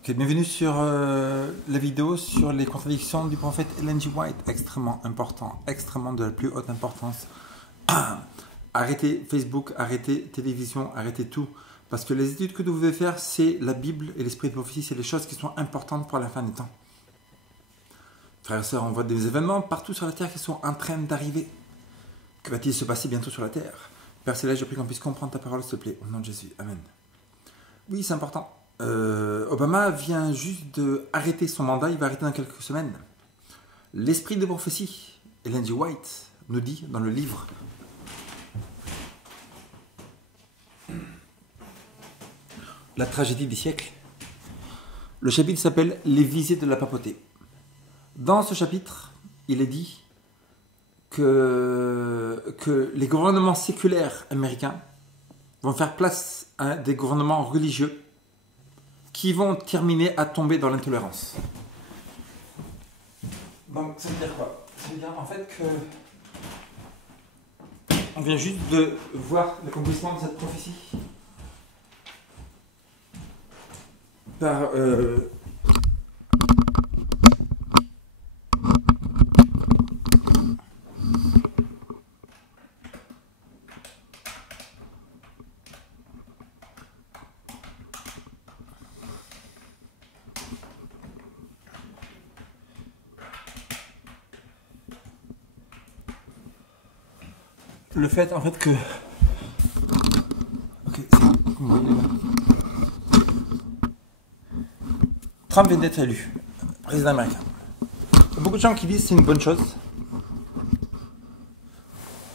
Ok, bienvenue sur la vidéo sur les contradictions du prophète Ellen G. White. Extrêmement important, extrêmement de la plus haute importance. Arrêtez Facebook, arrêtez télévision, arrêtez tout. Parce que les études que vous devez faire, c'est la Bible et l'esprit de prophétie, c'est les choses qui sont importantes pour la fin des temps. Frères et sœurs, on voit des événements partout sur la terre qui sont en train d'arriver. Que va-t-il se passer bientôt sur la terre? Père Céleste, je prie qu'on puisse comprendre ta parole, s'il te plaît. Au nom de Jésus. Amen. Oui, c'est important. Obama vient juste d'arrêter son mandat, il va arrêter dans quelques semaines. L'esprit de prophétie, Ellen G. White nous dit dans le livre La tragédie des siècles, le chapitre s'appelle Les visées de la papauté. Dans ce chapitre, il est dit que les gouvernements séculaires américains vont faire place à des gouvernements religieux qui vont terminer à tomber dans l'intolérance. Donc, ça veut dire quoi? Ça veut dire en fait que on vient juste de voir l'accomplissement de cette prophétie par le fait en fait que ok, comme vous voyez là, Trump vient d'être élu président américain. Il y a beaucoup de gens qui disent que c'est une bonne chose.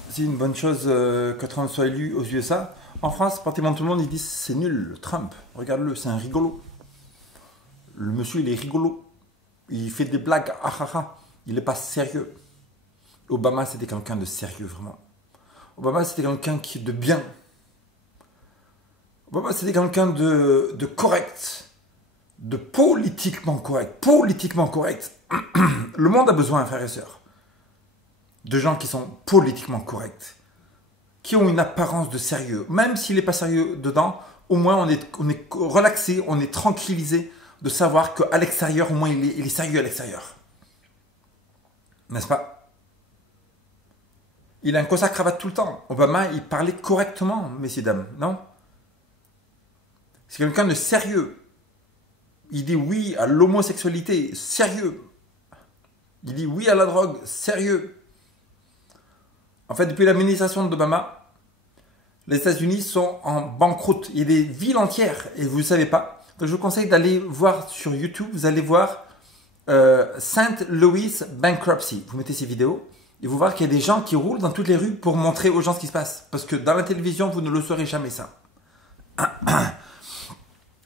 C'est une bonne chose que Trump soit élu aux USA. En France, pratiquement tout le monde ils disent c'est nul, Trump. Regarde-le, c'est un rigolo. Le monsieur il est rigolo. Il fait des blagues, ah ah ah. Il n'est pas sérieux. Obama c'était quelqu'un de sérieux vraiment. Obama c'était quelqu'un qui de bien. Obama c'était quelqu'un de correct. De politiquement correct. Politiquement correct. Le monde a besoin, frères et sœurs, de gens qui sont politiquement corrects, qui ont une apparence de sérieux. Même s'il n'est pas sérieux dedans, au moins on est relaxé, on est tranquillisé de savoir qu'à l'extérieur, au moins il est sérieux à l'extérieur. N'est-ce pas? Il a un costard cravate tout le temps. Obama, il parlait correctement, messieurs, dames, non? C'est quelqu'un de sérieux. Il dit oui à l'homosexualité, sérieux. Il dit oui à la drogue, sérieux. En fait, depuis l'administration d'Obama, les États-Unis sont en banqueroute. Il y a des villes entières, et vous ne le savez pas. Donc, je vous conseille d'aller voir sur YouTube, vous allez voir Saint Louis Bankruptcy. Vous mettez ces vidéos, et vous voir qu'il y a des gens qui roulent dans toutes les rues pour montrer aux gens ce qui se passe. Parce que dans la télévision, vous ne le saurez jamais, ça.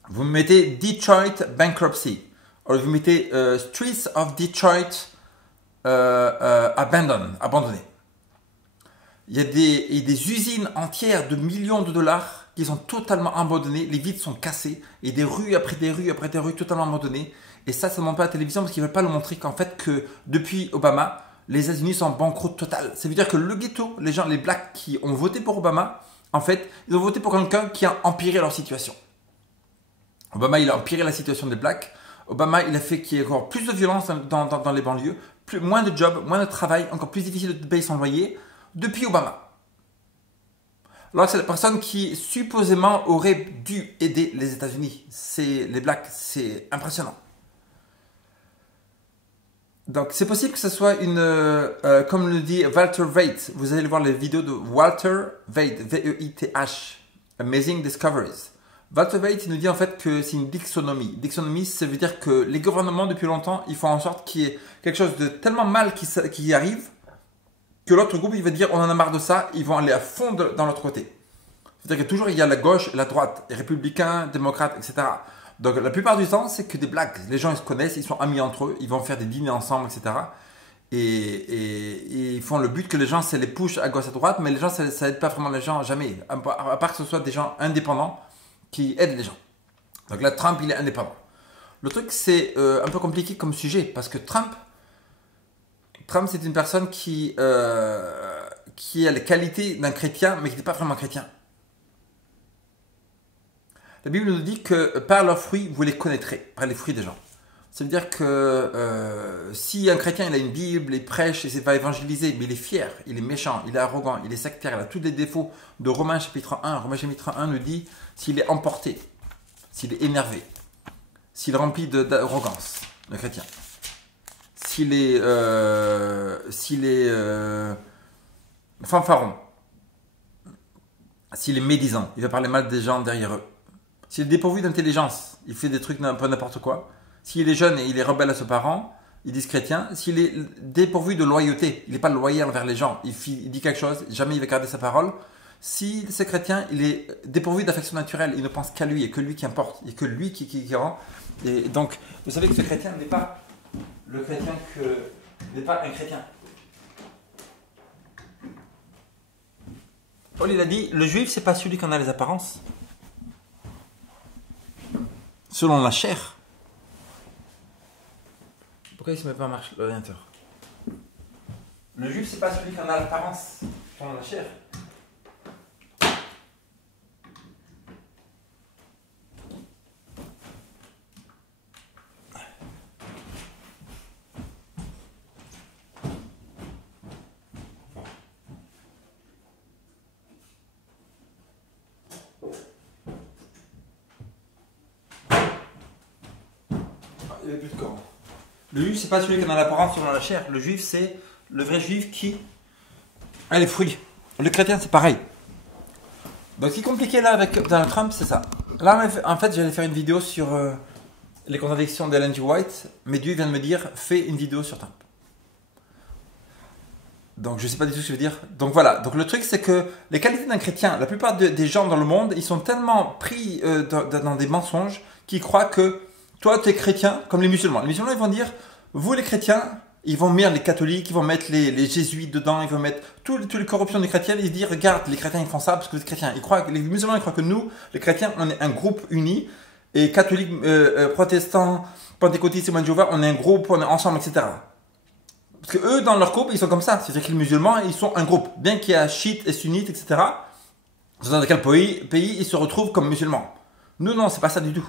Vous mettez Detroit Bankruptcy. Ou vous mettez Streets of Detroit abandonné. Il y a des usines entières de millions de dollars qui sont totalement abandonnées. Les vitres sont cassées. Et des rues après des rues après des rues totalement abandonnées. Et ça ne montre pas à la télévision parce qu'ils ne veulent pas le montrer qu'en fait, que depuis Obama, les États-Unis sont en banqueroute totale. Ça veut dire que le ghetto, les gens, les blacks qui ont voté pour Obama, en fait, ils ont voté pour quelqu'un qui a empiré leur situation. Obama, il a empiré la situation des blacks. Obama, il a fait qu'il y ait encore plus de violence dans les banlieues, moins de jobs, moins de travail, encore plus difficile de payer son loyer depuis Obama. Alors c'est la personne qui supposément aurait dû aider les États-Unis. C'est les blacks, c'est impressionnant. Donc c'est possible que ce soit comme le dit Walter Veith. Vous allez voir les vidéos de Walter Veith, V-E-I-T-H, Amazing Discoveries. Walter Veith il nous dit en fait que c'est une dixonomie. Dixonomie, ça veut dire que les gouvernements depuis longtemps, ils font en sorte qu'il y ait quelque chose de tellement mal qui arrive que l'autre groupe il va dire on en a marre de ça, ils vont aller à fond dans l'autre côté. C'est-à-dire que toujours il y a la gauche et la droite, les républicains, démocrates, etc. Donc la plupart du temps c'est que des blagues. Les gens ils se connaissent, ils sont amis entre eux, ils vont faire des dîners ensemble, etc. Et ils font le but que les gens c'est les push à gauche à droite, mais les gens ça aide pas vraiment les gens jamais. À part que ce soit des gens indépendants qui aident les gens. Donc là Trump il est indépendant. Le truc c'est un peu compliqué comme sujet parce que Trump c'est une personne qui a les qualités d'un chrétien, mais qui n'est pas vraiment chrétien. La Bible nous dit que par leurs fruits, vous les connaîtrez, par les fruits des gens. Ça veut dire que si un chrétien il a une Bible, il prêche et il va évangéliser, mais il est fier, il est méchant, il est arrogant, il est sectaire, il a tous les défauts de Romains chapitre 1. Romains chapitre 1 nous dit s'il est emporté, s'il est énervé, s'il est rempli d'arrogance, le chrétien, s'il est fanfaron, s'il est médisant, il va parler mal des gens derrière eux. S'il est dépourvu d'intelligence, il fait des trucs un peu n'importe quoi. S'il est jeune et il est rebelle à ses parents, ils disent chrétien. S'il est dépourvu de loyauté, il n'est pas loyal envers les gens, il dit quelque chose, jamais il va garder sa parole. Si c'est chrétien, il est dépourvu d'affection naturelle, il ne pense qu'à lui, et que lui qui importe, et que lui qui rend. Et donc, vous savez que ce chrétien n'est pas le chrétien n'est pas un chrétien. Paul il a dit, le juif c'est pas celui qui en a les apparences. Selon la chair. Pourquoi il ne se met pas en marche l'orienteur? Le juif c'est pas celui qui en a l'apparence, selon la chair. Il n'y avait plus de corps. Le juif, c'est pas celui qui en a l'apparence selon la chair. Le juif, c'est le vrai juif qui a les fruits. Le chrétien, c'est pareil. Donc, ce qui est compliqué là avec Donald Trump, c'est ça. Là, en fait, j'allais faire une vidéo sur les contradictions d'Ellen G. White, mais Dieu vient de me dire fais une vidéo sur Trump. Donc, je ne sais pas du tout ce que je veux dire. Donc, voilà. Donc, le truc, c'est que les qualités d'un chrétien, la plupart des gens dans le monde, ils sont tellement pris dans des mensonges qu'ils croient que toi, tu es chrétien comme les musulmans. Les musulmans, ils vont dire, vous les chrétiens, ils vont mettre les catholiques, ils vont mettre les jésuites dedans, ils vont mettre toutes les corruptions des chrétiens. Ils disent, regarde, les chrétiens, ils font ça parce que vous êtes chrétiens. Les musulmans, ils croient que nous, les chrétiens, on est un groupe uni. Et catholiques, protestants, pentecôtistes, témoins de Jéhovah, on est un groupe, on est ensemble, etc. Parce que eux, dans leur groupe, ils sont comme ça. C'est-à-dire que les musulmans, ils sont un groupe. Bien qu'il y a chiites et sunnites, etc. Dans quel pays ils se retrouvent comme musulmans. Nous, non, c'est pas ça du tout.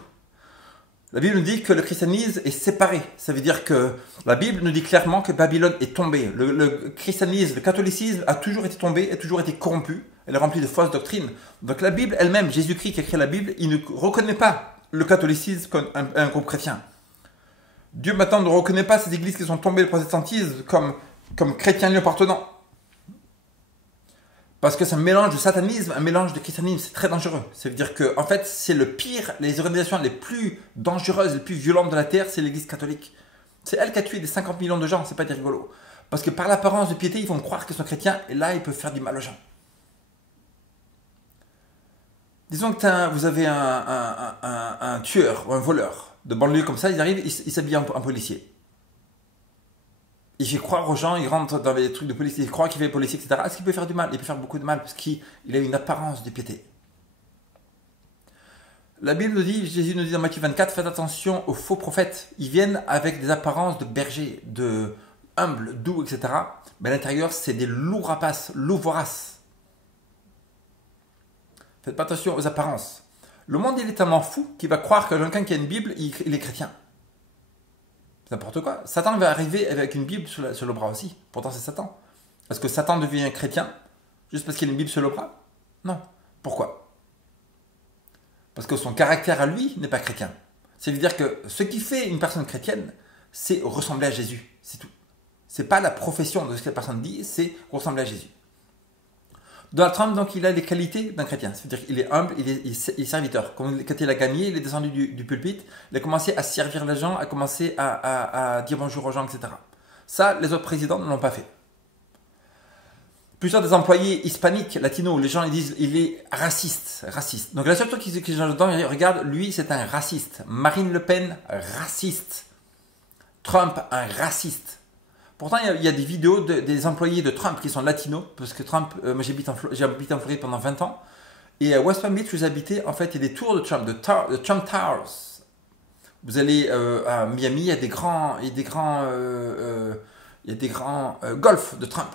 La Bible nous dit que le christianisme est séparé. Ça veut dire que la Bible nous dit clairement que Babylone est tombée. Le christianisme, le catholicisme a toujours été tombé, a toujours été corrompu. Elle est remplie de fausses doctrines. Donc la Bible elle-même, Jésus-Christ qui a créé la Bible, il ne reconnaît pas le catholicisme comme un groupe chrétien. Dieu maintenant ne reconnaît pas ces églises qui sont tombées, le protestantisme, comme chrétiens lui appartenant. Parce que c'est un mélange de satanisme, un mélange de christianisme, c'est très dangereux. Ça veut dire que, en fait, c'est le pire, les organisations les plus dangereuses, les plus violentes de la terre, c'est l'église catholique. C'est elle qui a tué des 50 millions de gens, c'est pas des rigolos. Parce que par l'apparence de piété, ils vont croire qu'ils sont chrétiens, et là, ils peuvent faire du mal aux gens. Disons que vous avez un tueur ou un voleur de banlieue comme ça, il arrive, il s'habille en policier. Il fait croire aux gens, il rentre dans les trucs de police, il croit qu'il fait policier, etc. Est-ce qu'il peut faire du mal? Il peut faire beaucoup de mal parce qu'il a une apparence de piété. La Bible nous dit, Jésus nous dit dans Matthieu 24, faites attention aux faux prophètes. Ils viennent avec des apparences de bergers, de humbles, doux, etc. Mais à l'intérieur, c'est des loups rapaces, loups voraces. Faites pas attention aux apparences. Le monde, il est tellement fou qu'il va croire que quelqu'un qui a une Bible, il est chrétien. C'est n'importe quoi. Satan va arriver avec une Bible sur le bras aussi. Pourtant, c'est Satan. Est-ce que Satan devient chrétien juste parce qu'il a une Bible sur le bras? Non. Pourquoi? Parce que son caractère à lui n'est pas chrétien. C'est-à-dire que ce qui fait une personne chrétienne, c'est ressembler à Jésus. C'est tout. C'est pas la profession de ce que la personne dit, c'est ressembler à Jésus. Donald Trump, donc, il a les qualités d'un chrétien. C'est-à-dire qu'il est humble, il est serviteur. Quand il a gagné, il est descendu du pulpit, il a commencé à servir les gens, a commencé à dire bonjour aux gens, etc. Ça, les autres présidents ne l'ont pas fait. Plusieurs des employés hispaniques, latinos, les gens ils disent il est raciste. Donc la seule chose qu'ils gens dedans, ils regardent, lui c'est un raciste. Marine Le Pen, raciste. Trump, un raciste. Pourtant, il y a des vidéos des employés de Trump qui sont latinos, parce que Trump, moi j'ai habité en Floride pendant 20 ans, et à West Palm Beach, vous habitez, en fait, il y a des tours de Trump, de Trump Towers. Vous allez à Miami, il y a des grands golfs de Trump.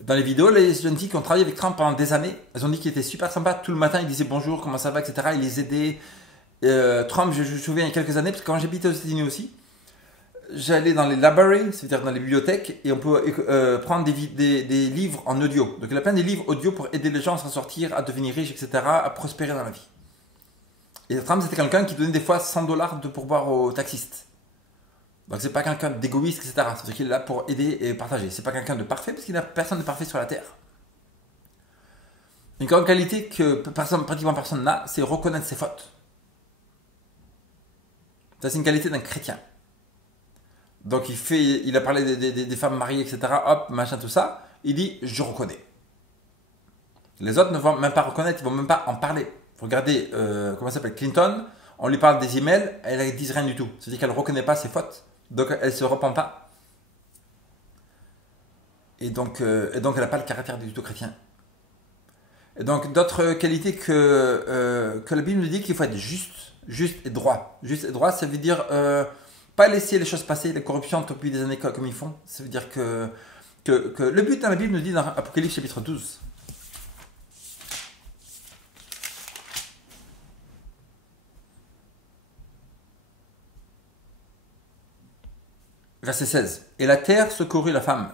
Dans les vidéos, les jeunes filles qui ont travaillé avec Trump pendant des années, elles ont dit qu'il était super sympa. Tout le matin, il disait bonjour, comment ça va, etc. Il les aidait. Trump, je me souviens il y a quelques années, parce que quand j'habitais aux États-Unis aussi, j'allais dans les libraries, c'est-à-dire dans les bibliothèques, et on peut prendre des livres en audio. Donc il y a plein de livres audio pour aider les gens à s'en sortir, à devenir riches, etc., à prospérer dans la vie. Et Trump, c'était quelqu'un qui donnait des fois $100 de pourboire aux taxistes. Donc c'est pas quelqu'un d'égoïste, etc. C'est-à-dire qu'il est là pour aider et partager. C'est pas quelqu'un de parfait, parce qu'il n'y a personne de parfait sur la Terre. Une grande qualité que pratiquement personne n'a, c'est reconnaître ses fautes. Ça, c'est une qualité d'un chrétien. Donc il a parlé des femmes mariées, etc. Hop, machin, tout ça. Il dit, je reconnais. Les autres ne vont même pas reconnaître, ils ne vont même pas en parler. Regardez, comment ça s'appelle, Clinton, on lui parle des emails, elle ne dit rien du tout. C'est-à-dire qu'elle ne reconnaît pas ses fautes. Donc elle ne se repent pas. Et donc elle n'a pas le caractère du tout chrétien. Et donc d'autres qualités que la Bible nous dit qu'il faut être juste et droit. Juste et droit, ça veut dire pas laisser les choses passer, les corruptions depuis des années comme ils font. Ça veut dire que le but dans la Bible nous dit dans Apocalypse chapitre 12. Verset 16. Et la terre secourut la femme.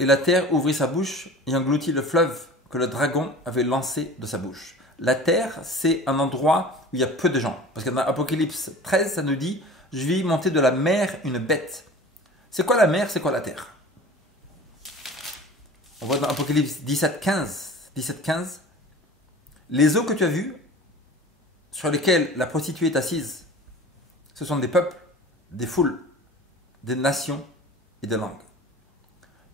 Et la terre ouvrit sa bouche et engloutit le fleuve que le dragon avait lancé de sa bouche. La terre, c'est un endroit où il y a peu de gens. Parce que dans Apocalypse 13, ça nous dit « Je vis monter de la mer une bête ». C'est quoi la mer? C'est quoi la terre? On voit dans Apocalypse 17, 15. Les eaux que tu as vues, sur lesquelles la prostituée est assise, ce sont des peuples, des foules, des nations et des langues.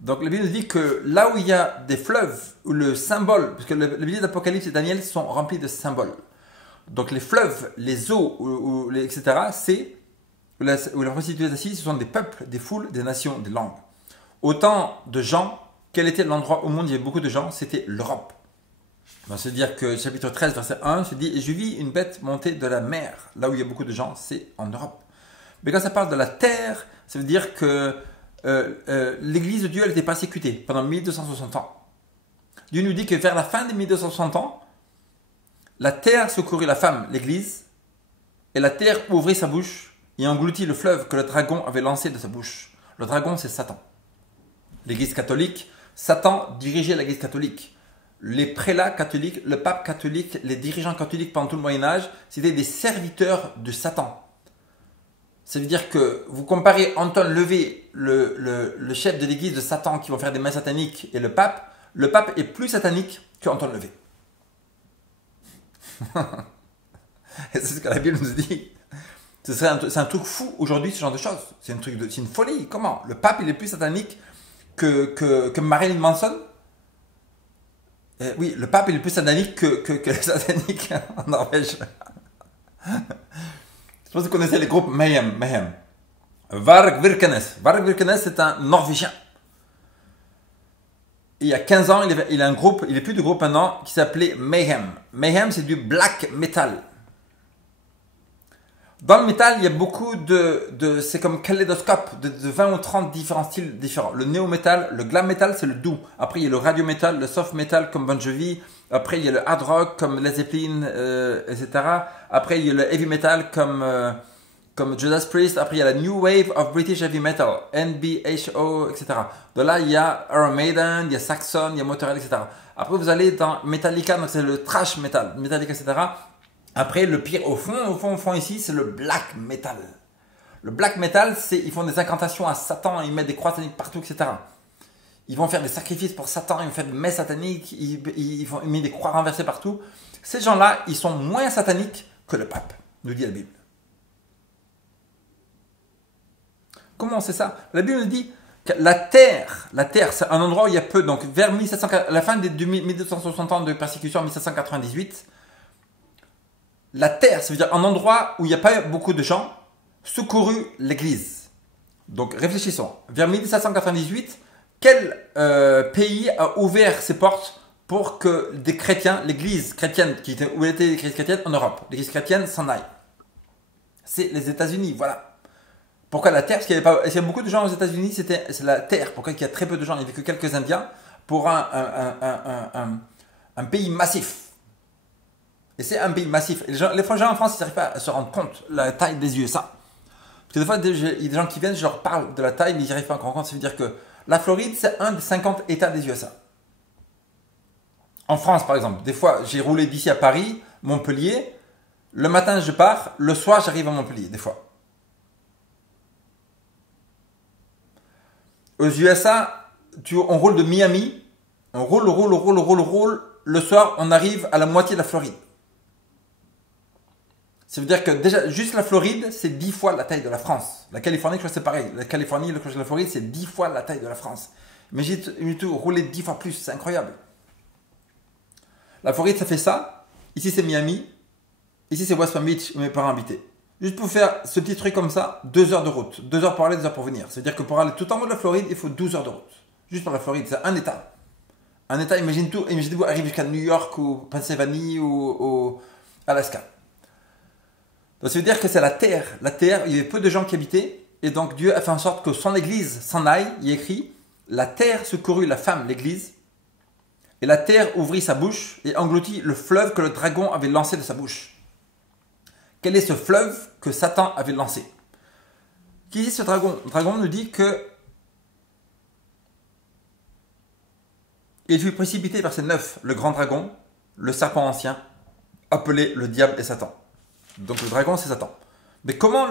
Donc la Bible nous dit que là où il y a des fleuves, où le symbole, parce que les livres d'Apocalypse et Daniel sont remplis de symboles. Donc les fleuves, les eaux, etc., c'est où la prostituée est assise, ce sont des peuples, des foules, des nations, des langues. Autant de gens, quel était l'endroit au monde où il y avait beaucoup de gens? C'était l'Europe. C'est-à-dire que chapitre 13, verset 1, se dit « Je vis une bête monter de la mer ». Là où il y a beaucoup de gens, c'est en Europe. Mais quand ça parle de la terre, ça veut dire que l'Église de Dieu, elle était persécutée pendant 1260 ans. Dieu nous dit que vers la fin des 1260 ans, la terre secourut la femme, l'Église, et la terre ouvrit sa bouche et engloutit le fleuve que le dragon avait lancé de sa bouche. Le dragon, c'est Satan. L'Église catholique, Satan dirigeait l'Église catholique. Les prélats catholiques, le pape catholique, les dirigeants catholiques pendant tout le Moyen-Âge, c'était des serviteurs de Satan. Ça veut dire que vous comparez Anton Levé, le chef de l'église de Satan qui va faire des messes sataniques, et le pape est plus satanique qu'Anton Levé. Et c'est ce que la Bible nous dit. C'est un truc fou aujourd'hui, ce genre de choses. C'est une folie. Comment? Le pape, il est plus satanique que Marilyn Manson? Oui, le pape, il est plus satanique que les sataniques en Norvège. Je pense que vous connaissez les groupes Mayhem. Varg Vikernes. Varg Vikernes, c'est un Norvégien. Il y a 15 ans, il a un groupe, il est plus de groupe maintenant, qui s'appelait Mayhem. Mayhem, c'est du black metal. Dans le métal, il y a beaucoup c'est comme kaléidoscope, de 20 ou 30 différents styles différents. Le néo-metal, le glam metal, c'est le doux. Après, il y a le radio metal, le soft metal comme Bon Jovi. Après, il y a le hard rock comme Led Zeppelin, etc. Après, il y a le heavy metal comme Judas Priest. Après, il y a la New Wave of British Heavy Metal, NBHO, etc. De là, il y a Iron Maiden, il y a Saxon, il y a Motorhead, etc. Après, vous allez dans Metallica, donc c'est le thrash metal, Metallica, etc. Après, le pire, au fond ici, c'est le black metal. Le black metal, ils font des incantations à Satan, ils mettent des croix sataniques partout, etc. Ils vont faire des sacrifices pour Satan, ils vont faire des messes sataniques, ils mettent des croix renversées partout. Ces gens-là, ils sont moins sataniques que le pape, nous dit la Bible. Comment on sait ça? La Bible nous dit que la terre, c'est un endroit où il y a peu. Donc, vers la fin des 1260 ans de persécution, en 1798, la terre, ça veut dire un endroit où il n'y a pas beaucoup de gens, secourut l'Église. Donc, réfléchissons. Vers 1798, quel pays a ouvert ses portes pour que des chrétiens, l'Église chrétienne, où étaient l'Église chrétienne en Europe, l'Église chrétienne s'en aille? C'est les États-Unis, voilà. Pourquoi la terre? Parce qu'il y a beaucoup de gens aux États-Unis, c'est la terre. Pourquoi il y a très peu de gens? Il n'y avait que quelques Indiens. pour un pays massif. Et c'est un pays massif. Et les gens en France, ils n'arrivent pas à se rendre compte de la taille des USA. Parce que des fois, il y a des gens qui viennent, je leur parle de la taille, mais ils n'y arrivent pas à en rendre compte. Ça veut dire que la Floride, c'est un des 50 États des USA. En France, par exemple, des fois, j'ai roulé d'ici à Paris, Montpellier. Le matin, je pars. Le soir, j'arrive à Montpellier, des fois. Aux USA, on roule de Miami. On roule. Le soir, on arrive à la moitié de la Floride. Ça veut dire que déjà, juste la Floride, c'est 10 fois la taille de la France. La Californie, je crois que c'est pareil. La Californie, la Floride, c'est 10 fois la taille de la France. Imagine tout rouler 10 fois plus, c'est incroyable. La Floride, ça fait ça. Ici, c'est Miami. Ici, c'est West Palm Beach où mes parents habitaient. Juste pour faire ce petit truc comme ça, 2 heures de route. 2 heures pour aller, 2 heures pour venir. Ça veut dire que pour aller tout en haut de la Floride, il faut 12 heures de route. Juste pour la Floride, c'est un État. Un État, imaginez-vous arriver jusqu'à New York ou Pennsylvanie ou Alaska. Donc ça veut dire que c'est la terre. La terre, il y avait peu de gens qui habitaient. Et donc Dieu a fait en sorte que son église s'en aille. Il est écrit, la terre secourut la femme, l'église. Et la terre ouvrit sa bouche et engloutit le fleuve que le dragon avait lancé de sa bouche. Quel est ce fleuve que Satan avait lancé? Qui est ce dragon? Le dragon nous dit que il fut précipité, verset 9, le grand dragon, le serpent ancien, appelé le diable et Satan. Donc le dragon, c'est Satan. Mais comment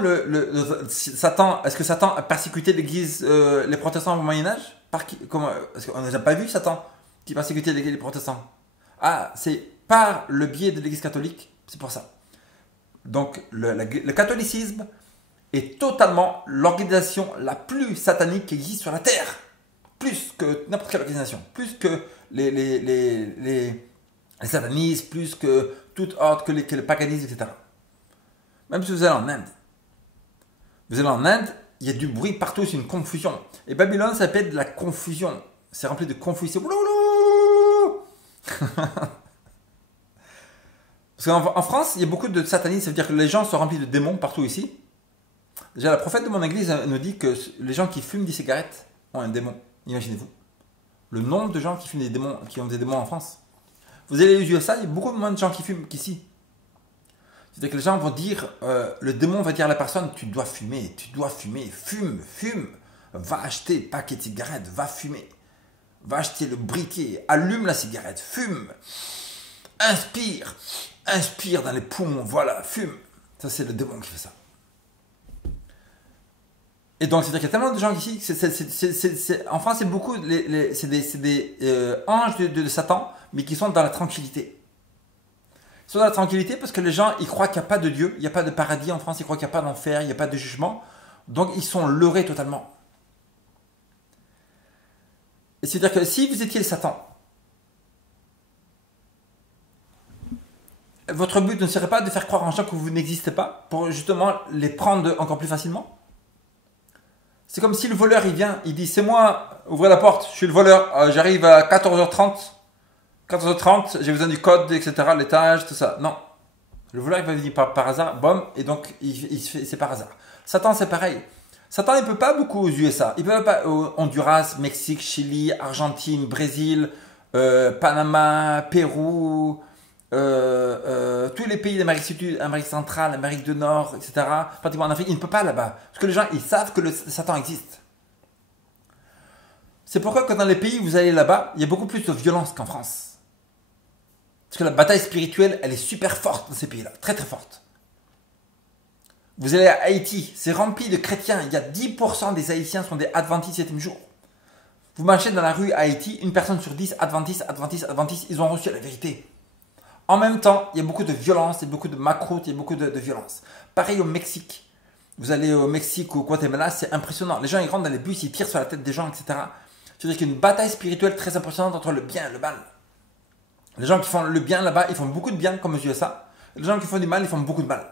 Satan, est-ce que Satan a persécuté l'église, les protestants au Moyen-Âge? Parce qu'on n'a déjà pas vu Satan qui persécutait les protestants. Ah, c'est par le biais de l'église catholique, c'est pour ça. Donc le catholicisme est totalement l'organisation la plus satanique qui existe sur la terre. Plus que n'importe quelle organisation. Plus que les satanismes, plus que tout autre, que le paganisme, etc. Même si vous allez en Inde. Vous allez en Inde, il y a du bruit partout, c'est une confusion. Et Babylone, ça s'appelle de la confusion. C'est rempli de confusion. Parce qu'en France, il y a beaucoup de satanisme, ça veut dire que les gens sont remplis de démons partout ici. Déjà, la prophète de mon église nous dit que les gens qui fument des cigarettes ont un démon. Imaginez-vous. Le nombre de gens qui fument des démons, qui ont des démons en France. Vous allez aux USA, il y a beaucoup moins de gens qui fument qu'ici. C'est-à-dire que les gens vont dire, le démon va dire à la personne, tu dois fumer, fume, va acheter le paquet de cigarettes, va fumer, va acheter le briquet, allume la cigarette, fume, inspire dans les poumons, voilà, fume. Ça, c'est le démon qui fait ça. Et donc, c'est-à-dire qu'il y a tellement de gens ici, en France, c'est beaucoup, c'est des anges de Satan, mais qui sont dans la tranquillité. Ils sont dans la tranquillité parce que les gens, ils croient qu'il n'y a pas de Dieu, il n'y a pas de paradis en France, ils croient qu'il n'y a pas d'enfer, il n'y a pas de jugement. Donc, ils sont leurrés totalement. Et c'est-à-dire que si vous étiez le Satan, votre but ne serait pas de faire croire en gens que vous n'existez pas pour justement les prendre encore plus facilement. C'est comme si le voleur, il vient, il dit, c'est moi, ouvrez la porte, je suis le voleur, j'arrive à 14h30. 14h30, j'ai besoin du code, etc., l'étage, tout ça. Non. Le voleur, il va venir par hasard, bom, et donc c'est par hasard. Satan, c'est pareil. Satan, il ne peut pas beaucoup aux USA. Il ne peut pas au Honduras, Mexique, Chili, Argentine, Brésil, Panama, Pérou, tous les pays d'Amérique Sud, Amérique centrale, Amérique du Nord, etc., pratiquement en Afrique, il ne peut pas là-bas. Parce que les gens, ils savent que le Satan existe. C'est pourquoi quand dans les pays où vous allez là-bas, il y a beaucoup plus de violence qu'en France. Parce que la bataille spirituelle, elle est super forte dans ces pays-là, très très forte. Vous allez à Haïti, c'est rempli de chrétiens, il y a 10% des Haïtiens sont des adventistes 7e jour. Vous marchez dans la rue à Haïti, une personne sur 10, adventistes, ils ont reçu la vérité. En même temps, il y a beaucoup de violence, il y a beaucoup de macroute, il y a beaucoup de violence. Pareil au Mexique. Vous allez au Mexique ou au Guatemala, c'est impressionnant. Les gens, ils rentrent dans les bus, ils tirent sur la tête des gens, etc. C'est-à-dire qu'il y a une bataille spirituelle très impressionnante entre le bien et le mal. Les gens qui font le bien là-bas, ils font beaucoup de bien, comme aux USA. Les gens qui font du mal, ils font beaucoup de mal.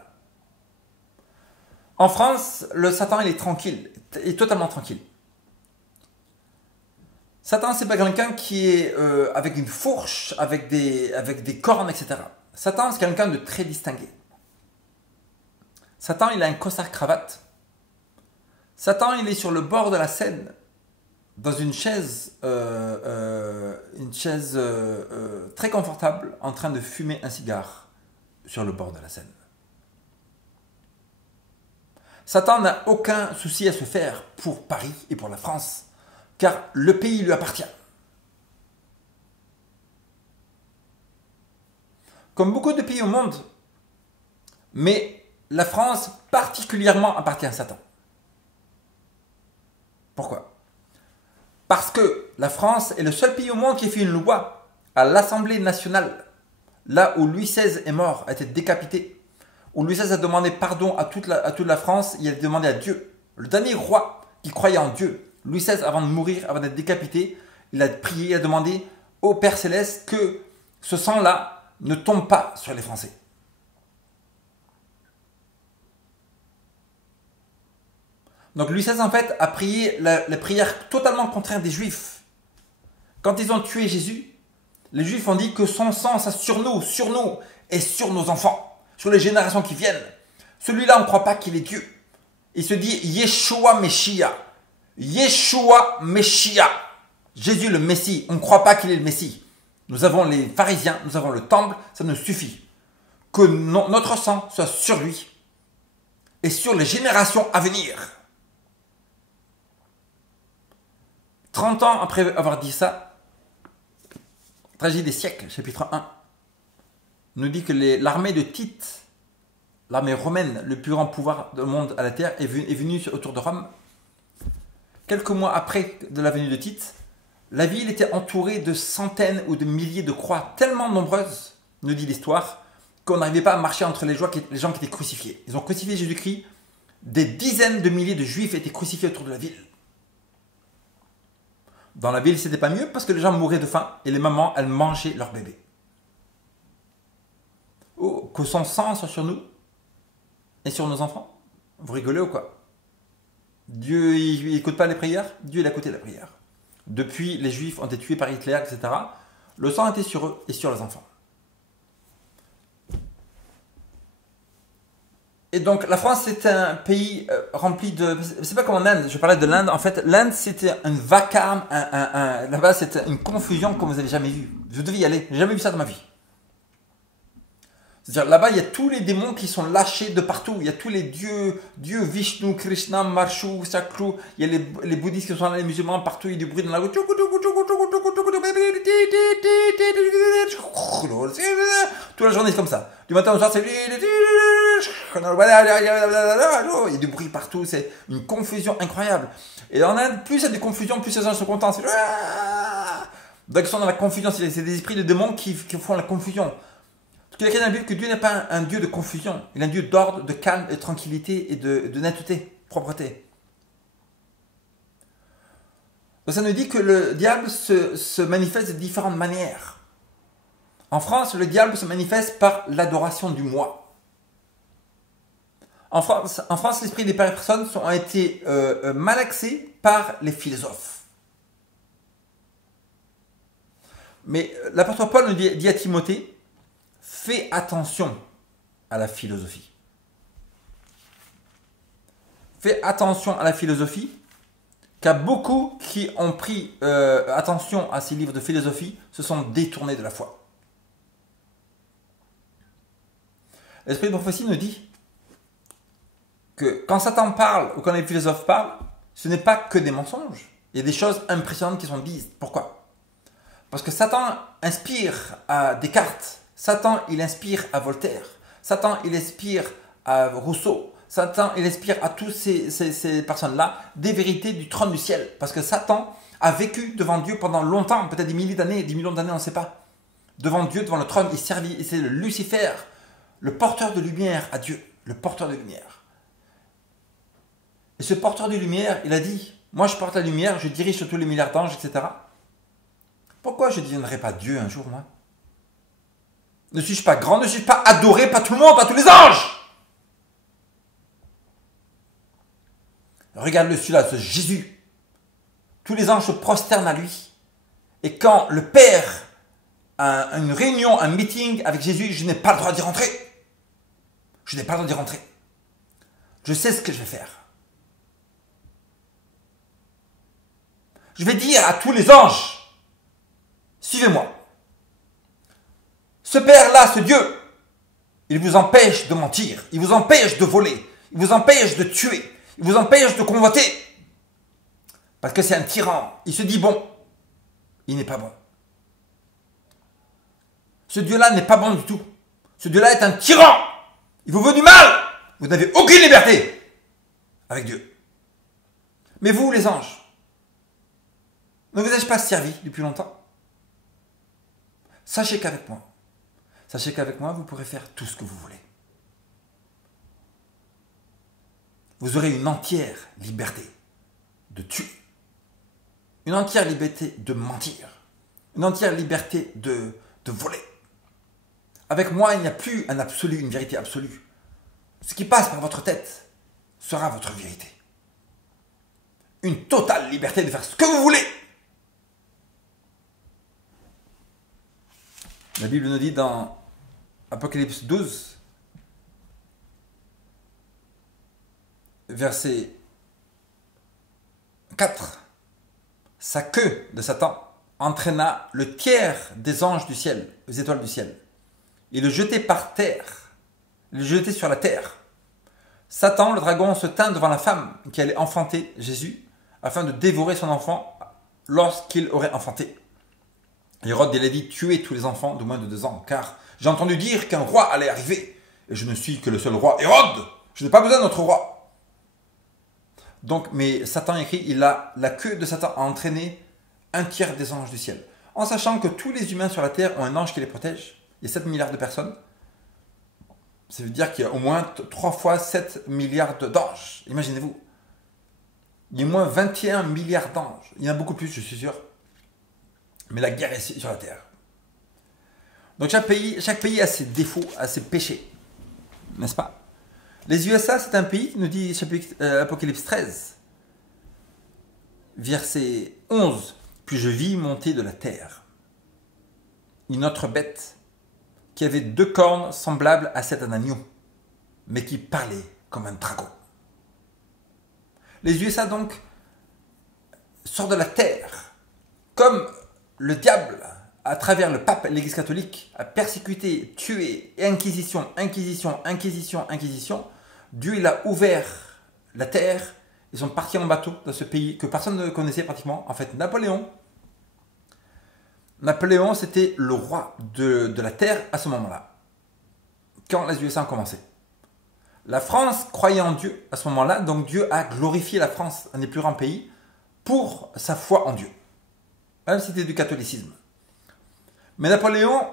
En France, le Satan, il est tranquille. Il est totalement tranquille. Satan, c'est pas quelqu'un qui est avec une fourche, avec des cornes, etc. Satan, c'est quelqu'un de très distingué. Satan, il a un costard cravate. Satan, il est sur le bord de la Seine, dans une chaise très confortable en train de fumer un cigare sur le bord de la Seine. Satan n'a aucun souci à se faire pour Paris et pour la France, car le pays lui appartient. Comme beaucoup de pays au monde, mais la France particulièrement appartient à Satan. Pourquoi? Parce que la France est le seul pays au monde qui a fait une loi à l'Assemblée nationale, là où Louis XVI est mort, a été décapité, où Louis XVI a demandé pardon à toute la France, il a demandé à Dieu. Le dernier roi qui croyait en Dieu, Louis XVI, avant de mourir, avant d'être décapité, il a prié, il a demandé au Père Céleste que ce sang-là ne tombe pas sur les Français. Donc Louis XVI, en fait, a prié la prière totalement contraire des Juifs. Quand ils ont tué Jésus, les Juifs ont dit que son sang, ça sur nous et sur nos enfants, sur les générations qui viennent. Celui-là, on ne croit pas qu'il est Dieu. Il se dit Yeshua Messia. Yeshua Messia. Jésus le Messie. On ne croit pas qu'il est le Messie. Nous avons les pharisiens, nous avons le temple, ça nous suffit. Que notre sang soit sur lui et sur les générations à venir. 30 ans après avoir dit ça, Tragédie des siècles, chapitre 1, nous dit que l'armée de Tite, l'armée romaine, le plus grand pouvoir du monde à la terre, est venue autour de Rome. Quelques mois après de la venue de Tite, la ville était entourée de centaines ou de milliers de croix tellement nombreuses, nous dit l'histoire, qu'on n'arrivait pas à marcher entre les gens qui étaient crucifiés. Ils ont crucifié Jésus-Christ. Des dizaines de milliers de juifs étaient crucifiés autour de la ville. Dans la ville, c'était pas mieux parce que les gens mouraient de faim et les mamans, elles mangeaient leurs bébés. Oh, que son sang soit sur nous et sur nos enfants. Vous rigolez ou quoi? Dieu, il n'écoute pas les prières? Dieu, il a écouté la prière. Depuis, les Juifs ont été tués par Hitler, etc. Le sang était sur eux et sur les enfants. Et donc, la France, c'est un pays rempli de... C'est pas comme en Inde, je parlais de l'Inde. En fait, l'Inde, c'était un vacarme, là-bas, c'était une confusion comme vous n'avez jamais vu. Vous devez y aller, j'ai jamais vu ça dans ma vie. C'est-à-dire, là-bas, il y a tous les démons qui sont lâchés de partout. Il y a tous les dieux Vishnu, Krishna, Marshu, Sakru. Il y a les bouddhistes qui sont là, les musulmans, partout. Il y a du bruit dans la rue. Toute la journée, c'est comme ça. Du matin au soir, c'est... Il y a du bruit partout. C'est une confusion incroyable. Et en Inde, plus il y a de confusion, plus les gens sont contents. Donc, ils sont dans la confusion. C'est des esprits de démons qui font la confusion. Parce qu'il y a écrit dans la Bible que Dieu n'est pas un Dieu de confusion. Il est un Dieu d'ordre, de calme, de tranquillité et de netteté, propreté. Donc ça nous dit que le diable se manifeste de différentes manières. En France, le diable se manifeste par l'adoration du moi. En France, l'esprit des personnes ont été malaxés par les philosophes. Mais l'apôtre Paul nous dit à Timothée, fais attention à la philosophie. Fais attention à la philosophie, car beaucoup qui ont pris attention à ces livres de philosophie se sont détournés de la foi. L'esprit de prophétie nous dit que quand Satan parle ou quand les philosophes parlent, ce n'est pas que des mensonges. Il y a des choses impressionnantes qui sont dites. Pourquoi? Parce que Satan inspire à Descartes. Satan, il inspire à Voltaire. Satan, il inspire à Rousseau. Satan, il inspire à toutes ces personnes-là des vérités du trône du ciel. Parce que Satan a vécu devant Dieu pendant longtemps, peut-être des milliers d'années, des millions d'années, on ne sait pas. Devant Dieu, devant le trône, il servit. Et c'est le Lucifer, le porteur de lumière à Dieu. Le porteur de lumière. Et ce porteur de lumière, il a dit, moi je porte la lumière, je dirige sur tous les milliards d'anges, etc. Pourquoi je ne deviendrai pas Dieu un jour, moi? Ne suis-je pas grand? Ne suis-je pas adoré par tout le monde, par tous les anges? Regarde-le celui-là, ce Jésus. Tous les anges se prosternent à lui. Et quand le Père a une réunion, un meeting avec Jésus, je n'ai pas le droit d'y rentrer. Je n'ai pas le droit d'y rentrer. Je sais ce que je vais faire. Je vais dire à tous les anges, suivez-moi. Ce Père-là, ce Dieu, il vous empêche de mentir, il vous empêche de voler, il vous empêche de tuer, il vous empêche de convoiter. Parce que c'est un tyran. Il se dit bon, il n'est pas bon. Ce Dieu-là n'est pas bon du tout. Ce Dieu-là est un tyran. Il vous veut du mal. Vous n'avez aucune liberté avec Dieu. Mais vous, les anges, ne vous ai-je pas servi depuis longtemps? Sachez qu'avec moi, vous pourrez faire tout ce que vous voulez. Vous aurez une entière liberté de tuer, une entière liberté de mentir, une entière liberté de voler. Avec moi, il n'y a plus un absolu, une vérité absolue. Ce qui passe par votre tête sera votre vérité. Une totale liberté de faire ce que vous voulez. La Bible nous dit dans Apocalypse 12, verset 4, sa queue de Satan entraîna le tiers des anges du ciel, les étoiles du ciel, et le jetait par terre, le jetait sur la terre. Satan, le dragon, se tint devant la femme qui allait enfanter Jésus, afin de dévorer son enfant lorsqu'il aurait enfanté. Hérode il a dit, tuez tous les enfants de moins de 2 ans, car j'ai entendu dire qu'un roi allait arriver, et je ne suis que le seul roi, Hérode. Je n'ai pas besoin de notre roi. Donc, mais Satan écrit, la queue de Satan a entraîné un tiers des anges du ciel. En sachant que tous les humains sur la terre ont un ange qui les protège. Il y a 7 milliards de personnes. Ça veut dire qu'il y a au moins 3 fois 7 milliards d'anges. Imaginez-vous. Il y a au moins 21 milliards d'anges. Il y en a beaucoup plus, je suis sûr. Mais la guerre est sur la terre. Donc chaque pays a ses défauts, a ses péchés. N'est-ce pas? Les USA, c'est un pays qui nous dit, Apocalypse 13, verset 11. Puis je vis monter de la terre une autre bête qui avait 2 cornes semblables à celles d'un agneau, mais qui parlait comme un dragon. Les USA donc sortent de la terre, comme le diable, à travers le pape et l'église catholique, a persécuté, tué, inquisition. Dieu il a ouvert la terre, ils sont partis en bateau dans ce pays que personne ne connaissait pratiquement. En fait, Napoléon, c'était le roi de la terre à ce moment-là, quand les USA ont commencé. La France croyait en Dieu à ce moment-là, donc Dieu a glorifié la France, un des plus grands pays, pour sa foi en Dieu. Même si c'était du catholicisme. Mais Napoléon,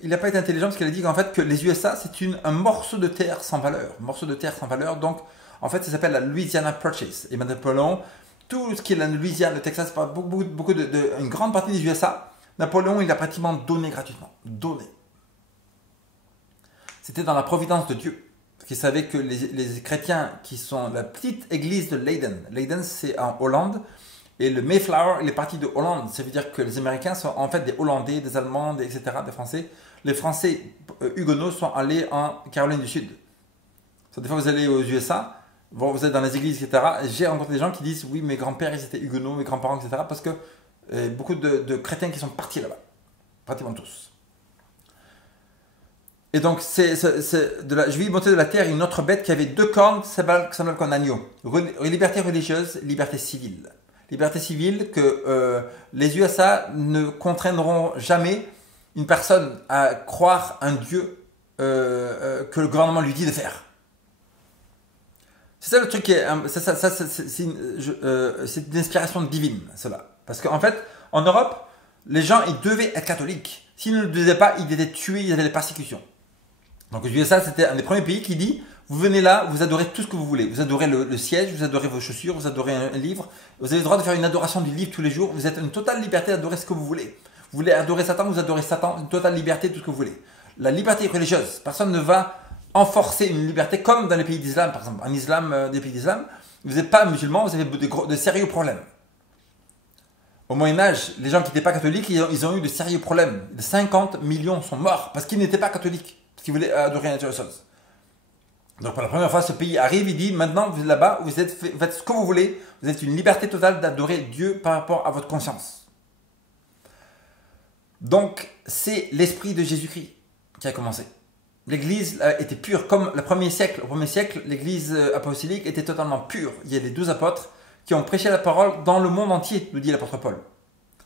il n'a pas été intelligent parce qu'il a dit qu'en fait que les USA c'est un morceau de terre sans valeur. Donc en fait ça s'appelle la Louisiana Purchase. Et Napoléon, tout ce qui est la Louisiane, le Texas, une grande partie des USA, Napoléon il a pratiquement donné gratuitement. C'était dans la providence de Dieu. Parce qu'il savait que les chrétiens qui sont la petite église de Leiden. Leiden c'est en Hollande. Et le Mayflower, il est parti de Hollande. Ça veut dire que les Américains sont en fait des Hollandais, des Allemands, etc., des Français. Les Français huguenots sont allés en Caroline du Sud. Des fois, vous allez aux USA, vous êtes dans les églises, etc. J'ai rencontré des gens qui disent, oui, mes grands-pères, ils étaient huguenots, mes grands-parents, etc. Parce que beaucoup de chrétiens qui sont partis là-bas. Pratiquement tous. Et donc, je vis monter de la terre une autre bête qui avait 2 cornes, semblable qu'un agneau. Liberté religieuse, liberté civile. Liberté civile que les USA ne contraindront jamais une personne à croire un Dieu que le gouvernement lui dit de faire. C'est ça le truc qui est... c'est une inspiration divine, cela. Parce qu'en fait, en Europe, les gens, ils devaient être catholiques. S'ils ne le disaient pas, ils étaient tués, ils avaient des persécutions. Donc les USA, c'était un des premiers pays qui dit... Vous venez là, vous adorez tout ce que vous voulez. Vous adorez le siège, vous adorez vos chaussures, vous adorez un livre. Vous avez le droit de faire une adoration du livre tous les jours. Vous êtes une totale liberté d'adorer ce que vous voulez. Vous voulez adorer Satan, vous adorez Satan. Une totale liberté de tout ce que vous voulez. La liberté religieuse. Personne ne va enforcer une liberté comme dans les pays d'islam, par exemple. En islam, des pays d'islam, vous n'êtes pas musulman, vous avez de sérieux problèmes. Au Moyen-Âge, les gens qui n'étaient pas catholiques, ils ont eu de sérieux problèmes. 50 millions sont morts parce qu'ils n'étaient pas catholiques. Parce qu'ils voulaient adorer une autre chose. Donc pour la première fois, ce pays arrive, il dit maintenant vous êtes là-bas, vous faites ce que vous voulez, vous êtes une liberté totale d'adorer Dieu par rapport à votre conscience. Donc c'est l'esprit de Jésus-Christ qui a commencé. L'Église était pure, comme le premier siècle. Au premier siècle, l'Église apostolique était totalement pure. Il y a les 12 apôtres qui ont prêché la parole dans le monde entier, nous dit l'apôtre Paul.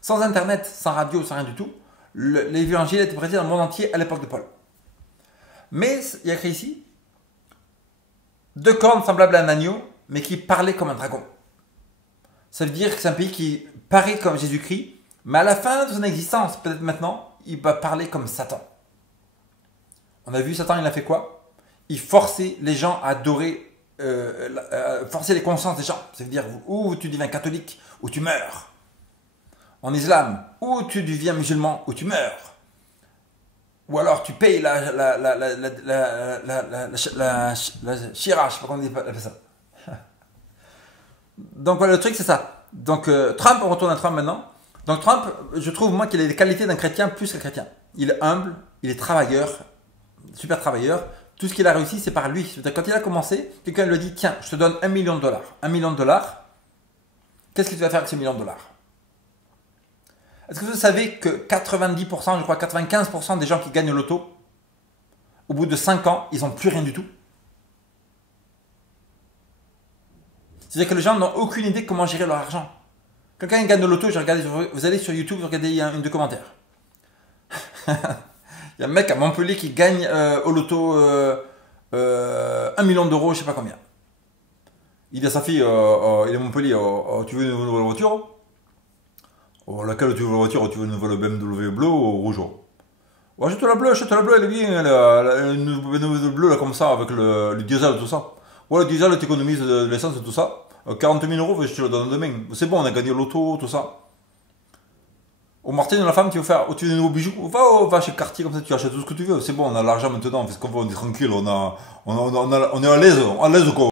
Sans Internet, sans radio, sans rien du tout. L'évangile était prêché dans le monde entier à l'époque de Paul. Mais il y a écrit ici, 2 cornes semblables à un agneau, mais qui parlaient comme un dragon. Ça veut dire que c'est un pays qui paraît comme Jésus-Christ, mais à la fin de son existence, peut-être maintenant, il va parler comme Satan. On a vu Satan, il a fait quoi? Il forçait les gens à adorer, forçait les consciences des gens. Ça veut dire, ou tu deviens catholique, ou tu meurs. En islam, ou tu deviens musulman, ou tu meurs. Ou alors tu payes la shira, je sais pas comment on appelle ça. Donc voilà, le truc c'est ça. Donc Trump, on retourne à Trump maintenant. Donc Trump, je trouve moi qu'il a les qualités d'un chrétien plus qu'un chrétien. Il est humble, il est travailleur, super travailleur. Tout ce qu'il a réussi, c'est par lui. Quand il a commencé, quelqu'un lui a dit, tiens, je te donne $1 million. $1 million, qu'est-ce que tu vas faire avec ces $1 millions? Est-ce que vous savez que 90%, je crois 95% des gens qui gagnent au loto, au bout de 5 ans, ils n'ont plus rien du tout? C'est-à-dire que les gens n'ont aucune idée de comment gérer leur argent. Quelqu'un gagne au loto, vous allez sur YouTube, vous regardez une de commentaires. Il y a un mec à Montpellier qui gagne au loto 1 million d'euros, je ne sais pas combien. Il dit à sa fille, il est à Montpellier, tu veux une nouvelle voiture? Laquelle tu veux la voiture? Tu veux une nouvelle BMW bleue ou rouge? Ouais, je te la bleue, elle est bien, une BMW bleue là, comme ça, avec le diesel et tout ça. Ouais, le diesel, tu économises de l'essence et tout ça. 40 000 euros, je te le donne demain. C'est bon, on a gagné au loto, tout ça. Au Martin, la femme, tu veux faire, tu veux des nouveaux bijoux? Va chez Cartier, comme ça, tu achètes tout ce que tu veux. C'est bon, on a l'argent maintenant, on fait ce qu'on veut, on est tranquille, on est à l'aise quoi.